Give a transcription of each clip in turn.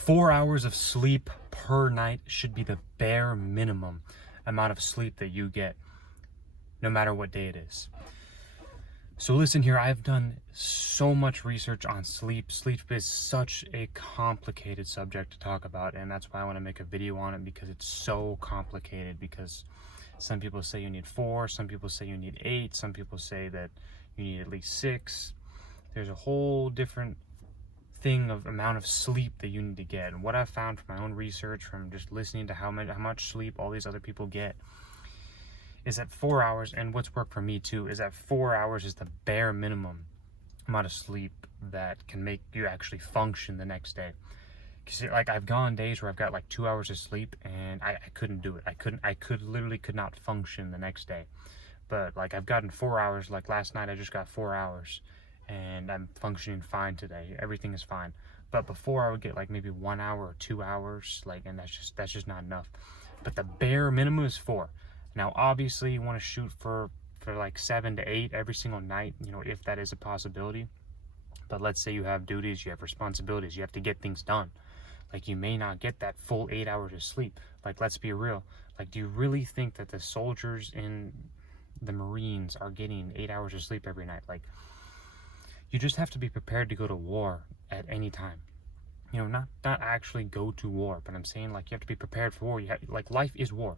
4 hours of sleep per night should be the bare minimum amount of sleep that you get, no matter what day it is. So listen here, I've done so much research on sleep. Sleep is such a complicated subject to talk about, and that's why I want to make a video on it, because it's so complicated. Because some people say you need 4, some people say you need 8, some people say that you need at least 6. There's a whole different thing of amount of sleep that you need to get. And what I've found from my own research, from just listening to how much sleep all these other people get, is that 4 hours, and what's worked for me too, is that 4 hours is the bare minimum amount of sleep that can make you actually function the next day. Because like, I've gone days where I've got like 2 hours of sleep and I couldn't do it. I literally could not function the next day. But like, I've gotten 4 hours. Like last night I just got 4 hours and I'm functioning fine today. Everything is fine. But before, I would get like maybe 1 hour or 2 hours, like, and that's just not enough. But the bare minimum is 4. Now, obviously, you want to shoot for like 7 to 8 every single night, you know, if that is a possibility. But let's say you have duties, you have responsibilities, you have to get things done. Like, you may not get that full 8 hours of sleep. Like, let's be real. Like, do you really think that the soldiers in the Marines are getting 8 hours of sleep every night? Like, you just have to be prepared to go to war at any time. You know, not actually go to war, but I'm saying, like, you have to be prepared for war. Like, life is war.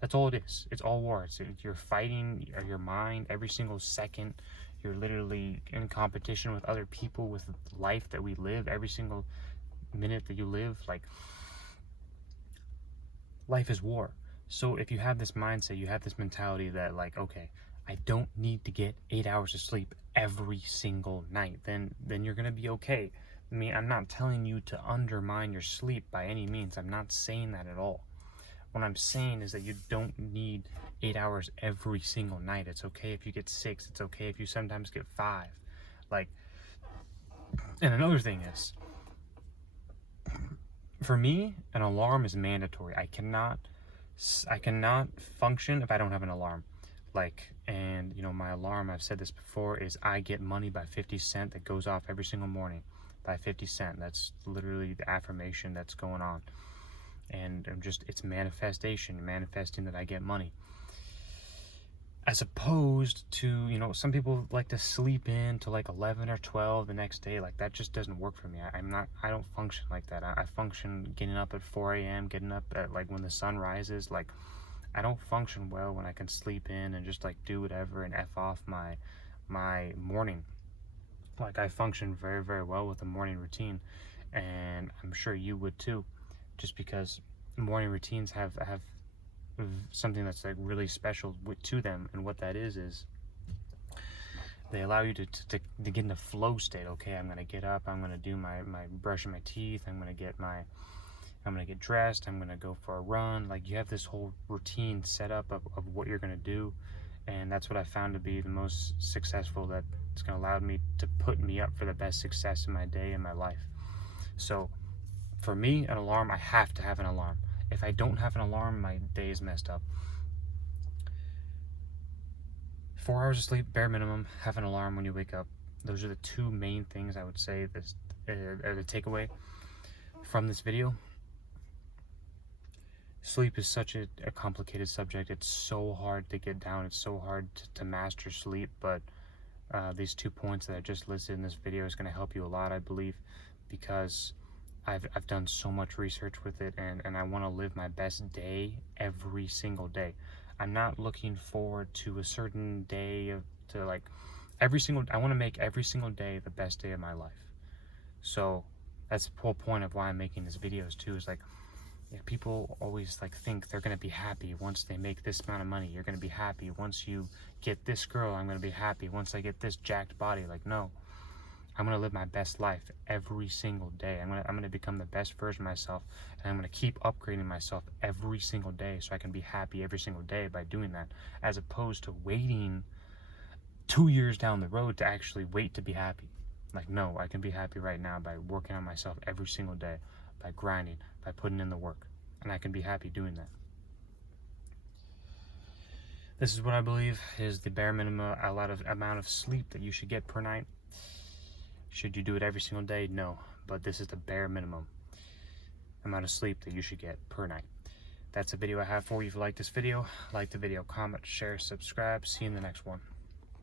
That's all it is. It's all war. You're fighting your mind every single second. You're literally in competition with other people, with life that we live, every single minute that you live. Like, life is war. So if you have this mindset, you have this mentality that, like, okay, I don't need to get 8 hours of sleep every single night, then you're gonna be okay. I mean, I'm not telling you to undermine your sleep by any means. I'm not saying that at all. What I'm saying is that you don't need 8 hours every single night. It's okay if you get 6. It's okay if you sometimes get 5. Like, and another thing is, for me, an alarm is mandatory. I cannot function if I don't have an alarm. Like, and you know, my alarm, I've said this before, is I get money by 50 cent that goes off every single morning by 50 cent. That's literally the affirmation that's going on. And it's manifesting that I get money, as opposed to, you know, some people like to sleep in to like 11 or 12 the next day. Like, that just doesn't work for me. I don't function like that. I function getting up at 4 a.m., getting up at like when the sun rises. Like, I don't function well when I can sleep in and just like do whatever and F off my morning. Like, I function very, very well with a morning routine, and I'm sure you would too. Just because morning routines have something that's like really special to them, and what that is they allow you to get in a flow state. Okay, I'm gonna get up, I'm gonna do my brushing my teeth, I'm gonna get dressed, I'm gonna go for a run. Like, you have this whole routine set up of what you're gonna do, and that's what I found to be the most successful. That it's gonna allow me to put me up for the best success in my day and my life. So for me, an alarm, I have to have an alarm. If I don't have an alarm, my day is messed up. 4 hours of sleep, bare minimum. Have an alarm when you wake up. Those are the two main things I would say that's the takeaway from this video. Sleep is such a complicated subject. It's so hard to get down. It's so hard to master sleep. But these 2 points that I just listed in this video is going to help you a lot, I believe, because I've done so much research with it, and I want to live my best day every single day. I'm not looking forward to a certain day I want to make every single day the best day of my life. So that's the whole point of why I'm making these videos too, is like, yeah, people always like think they're going to be happy once they make this amount of money. You're going to be happy once you get this girl. I'm going to be happy once I get this jacked body. Like, no. I'm going to live my best life every single day. I'm going to become the best version of myself, and I'm going to keep upgrading myself every single day so I can be happy every single day by doing that, as opposed to waiting 2 years down the road to actually wait to be happy. Like, no, I can be happy right now by working on myself every single day, by grinding, by putting in the work, and I can be happy doing that. This is what I believe is the bare minimum amount of sleep that you should get per night. Should you do it every single day? No, but this is the bare minimum. amount of sleep that you should get per night. That's a video I have for you. If you like this video, like the video, comment, share, subscribe. See you in the next one.